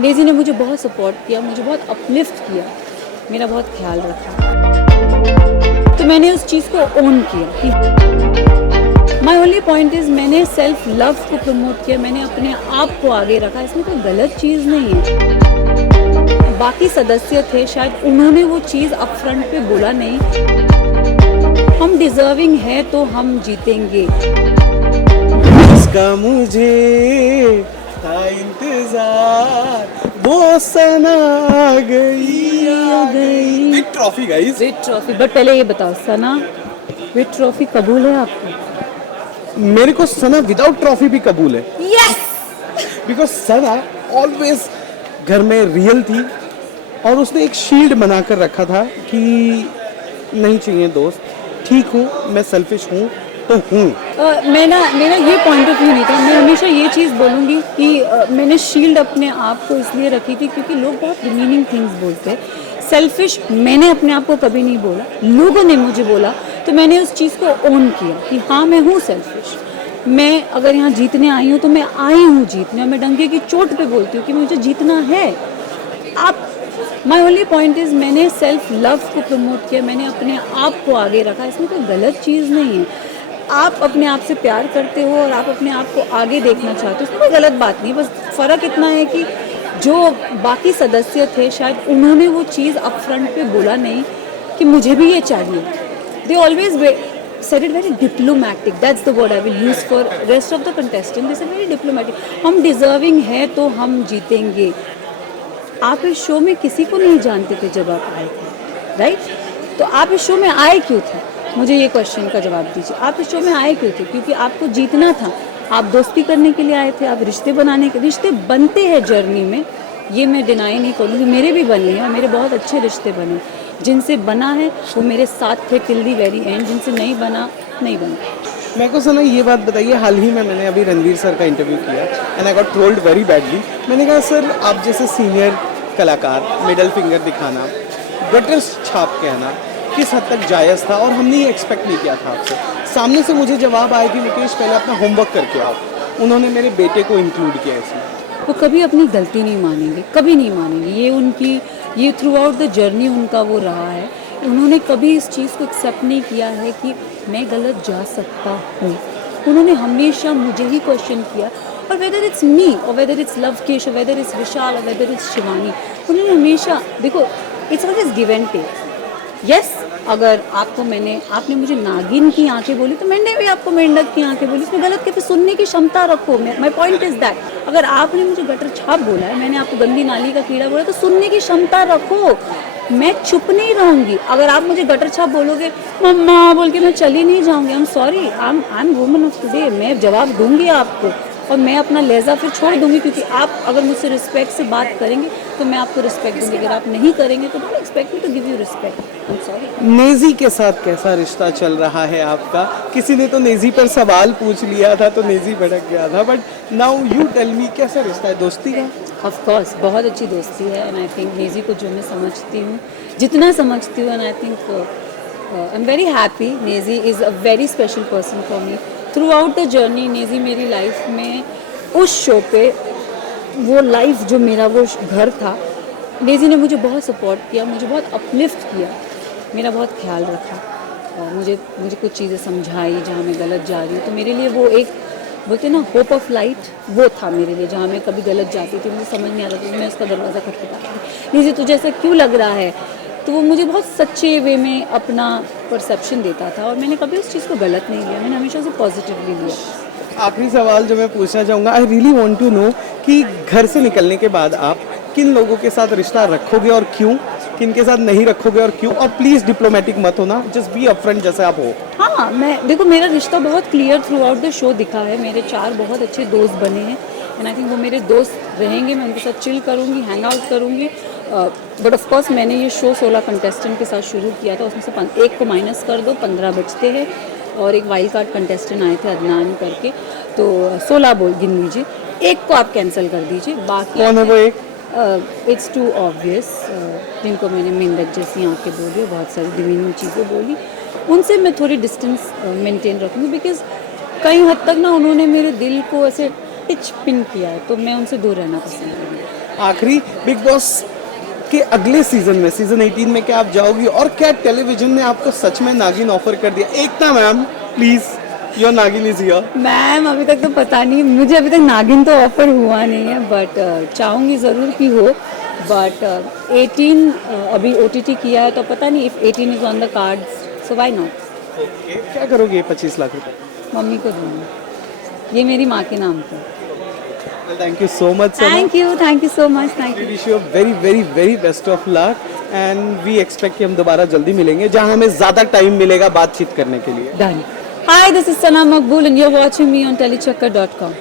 Daisy ने मुझे बहुत सपोर्ट किया, मुझे बहुत अपलिफ्ट किया, मेरा बहुत ख्याल रखा। तो मैंने उस चीज़ को ओन किया कि माई ओनली पॉइंट इज़ मैंने सेल्फ लव को प्रमोट किया, मैंने अपने आप को आगे रखा, इसमें कोई गलत चीज़ नहीं है। बाकी सदस्य थे, शायद उन्होंने वो चीज़ अपफ्रंट पे बोला नहीं। हम डिज़र्विंग है तो हम जीतेंगे। इसका मुझे था इंतजार, वो सना आ गई। Big trophy guys, with trophy. But पहले ये बताओ, सना विद ट्रॉफी कबूल है आपको? मेरे को सना विदाउट ट्रॉफी भी कबूल है। यस। बिकॉज सना ऑलवेज घर में रियल थी और उसने एक शील्ड बनाकर रखा था कि नहीं चाहिए दोस्त, ठीक हूँ, मैं सेल्फिश हूँ तो हूँ। मेरा ये पॉइंट ऑफ व्यू नहीं था। मैं हमेशा ये चीज़ बोलूँगी कि मैंने शील्ड अपने आप को इसलिए रखी थी क्योंकि लोग बहुत डिमीनिंग थिंग्स बोलते हैं। सेल्फिश मैंने अपने आप को कभी नहीं बोला, लोगों ने मुझे बोला, तो मैंने उस चीज़ को ओन किया कि हाँ मैं हूँ सेल्फिश। मैं अगर यहाँ जीतने आई हूँ तो मैं आई हूँ जीतने, और मैं डंके की चोट पे बोलती हूँ कि मुझे जीतना है। आप माई ओनली पॉइंट इज़ मैंने सेल्फ लव को प्रमोट किया, मैंने अपने आप को आगे रखा, इसमें कोई गलत चीज़ नहीं है। आप अपने आप से प्यार करते हो और आप अपने आप को आगे देखना चाहते हो, इसमें कोई गलत बात नहीं। बस फ़र्क इतना है कि जो बाकी सदस्य थे, शायद उन्होंने वो चीज़ अपफ्रंट पे बोला नहीं कि मुझे भी ये चाहिए। They always said it very diplomatic, that's the word I will use for rest of the contestant. They said very diplomatic, हम डिज़र्विंग है तो हम जीतेंगे। आप इस शो में किसी को नहीं जानते थे जब आप आए थे, राइट? तो आप इस शो में आए क्यों थे? मुझे ये क्वेश्चन का जवाब दीजिए। आप इस शो में आए क्यों थे? क्योंकि आपको जीतना था। आप दोस्ती करने के लिए आए थे, आप रिश्ते बनाने के, रिश्ते बनते हैं जर्नी में, ये मैं डिनाई नहीं करूँगी, मेरे भी बने हैं और मेरे बहुत अच्छे रिश्ते बने। जिनसे बना है वो मेरे साथ थे टिल दी वेरी एंड, जिनसे नहीं बना नहीं बना। मेरे को सना ये बात बताइए, हाल ही में मैंने अभी रणवीर सर का इंटरव्यू किया and I got trolled very badly. मैंने कहा सर आप जैसे सीनियर कलाकार मिडल फिंगर दिखाना, गटर छाप के आना किस हद तक जायज़ था, और हमने ये एक्सपेक्ट नहीं किया था आपसे। सामने से मुझे जवाब आया कि विकेश पहले अपना होमवर्क करके आओ। उन्होंने मेरे बेटे को इंक्लूड किया इसमें। वो कभी अपनी गलती नहीं मानेंगे, कभी नहीं मानेंगे। ये उनकी, ये थ्रू आउट द जर्नी उनका वो रहा है। उन्होंने कभी इस चीज़ को एक्सेप्ट नहीं किया है कि मैं गलत जा सकता हूँ। उन्होंने हमेशा मुझे ही क्वेश्चन किया, और वेदर इट्स मी और वेदर इट्स लवकेश और वेदर इट्स विशाल और वेदर इट्स शिवानी, उन्होंने हमेशा, देखो it's always give and take. Yes, अगर आपने मुझे नागिन की आंखें बोली तो मैंने भी आपको मेंढक की आंखें बोली, इसमें गलत कैसे? सुनने की क्षमता रखो। माय पॉइंट इज दैट अगर आपने मुझे गटर छाप बोला है, मैंने आपको गंदी नाली का कीड़ा बोला, तो सुनने की क्षमता रखो। मैं चुप नहीं रहूंगी। अगर आप मुझे गटर छाप बोलोगे मम्मा बोल के, मैं चली नहीं जाऊंगी। आई am sorry, I am woman of today, मैं जवाब दूंगी आपको, और मैं अपना लहजा फिर छोड़ दूंगी, क्योंकि आप अगर मुझसे रिस्पेक्ट से बात करेंगे तो मैं आपको रिस्पेक्ट दूंगी। अगर आप नहीं करेंगे तो don't expect me to give you respect. I am sorry. Neji के साथ कैसा रिश्ता चल रहा है आपका? किसी ने तो नेजी पर सवाल पूछ लिया था तो नेजी भड़क गया था, but now you tell me, कैसा रिश्ता है दोस्ती का? ऑफ कोर्स बहुत अच्छी दोस्ती है, एंड आई थिंक नेजी को जो मैं समझती हूँ, जितना समझती हूँ, and I think I am very happy. Naezy is a very special person for me. Through out the journey Naezy मेरी लाइफ में, उस शो पे वो लाइफ जो मेरा वो घर था, नेजी ने मुझे बहुत सपोर्ट किया, मुझे बहुत अपलिफ्ट किया, मेरा बहुत ख्याल रखा, और मुझे कुछ चीज़ें समझाई जहाँ मैं गलत जा रही हूँ। तो मेरे लिए वो एक, बोलते ना, होप ऑफ लाइट, वो था मेरे लिए। जहाँ मैं कभी गलत जाती थी, मुझे समझ नहीं आता था, तो मैं उसका दरवाज़ा खटखटाती थी, नेजी तुझे ऐसा क्यों लग रहा है? तो वो मुझे बहुत सच्चे वे में अपना परसेप्शन देता था, और मैंने कभी उस चीज़ को गलत नहीं लिया, मैंने हमेशा उसे पॉजिटिवली लिया। आखिरी सवाल जो मैं पूछना चाहूँगा, I really want to know कि घर से निकलने के बाद आप किन लोगों के साथ रिश्ता रखोगे और क्यों, किन के साथ नहीं रखोगे और क्यों, और प्लीज़ डिप्लोमेटिक मत होना, जस्ट बी अपफ्रंट जैसे आप हो। हाँ, मैं, देखो मेरा रिश्ता बहुत clear through out the show दिखा है। मेरे 4 बहुत अच्छे दोस्त बने हैं, एंड आई थिंक वो मेरे दोस्त रहेंगे। मैं उनके साथ चिल करूँगी, हैंग आउट करूँगी, बट ऑफ कोर्स मैंने ये शो 16 कंटेस्टेंट के साथ शुरू किया था, उसमें से एक को माइनस कर दो, 15 बचते हैं, और एक वाइल्ड कार्ड कंटेस्टेंट आए थे अदनान करके, तो 16 बोल गिन लीजिए, एक को आप कैंसिल कर दीजिए। बाकी कौन है वो एक? इट्स टू ऑब्वियस, जिनको मैंने मेंढक जैसी आंखें बोली, बहुत सारी डिमीनिंग चीज़ें बोली, उनसे मैं थोड़ी डिस्टेंस मेंटेन रखूँगी, बिकॉज कई हद तक ना उन्होंने मेरे दिल को ऐसे टिच पिन किया है, तो मैं उनसे दूर रहना पसंद करूँगी। आखिरी बिग बॉस के अगले सीजन में, सीजन 18 में क्या आप जाओगी, और क्या टेलीविजन ने आपको सच में नागिन ऑफर कर दिया? एकता मैम प्लीज, योर नागिन इज हियर। मैम अभी तक तो पता नहीं, मुझे अभी तक नागिन तो ऑफर हुआ नहीं है, बट चाहूँगी ज़रूर कि हो। बट 18 अभी OTT किया है तो पता नहीं if 18 is on the cards, so why not. क्या करोगे 25 लाख रुपए? मम्मी को दूँगी, ये मेरी माँ के नाम पर। Thank you so much sir. Thank you so much, thank you. Wish you very very very best of luck and we expect कि हम दोबारा जल्दी मिलेंगे, जहां हमें ज़्यादा टाइम मिलेगा बातचीत करने के लिए। Done. Hi, this is Sana Makbul and you're watching me on telechakkar.com.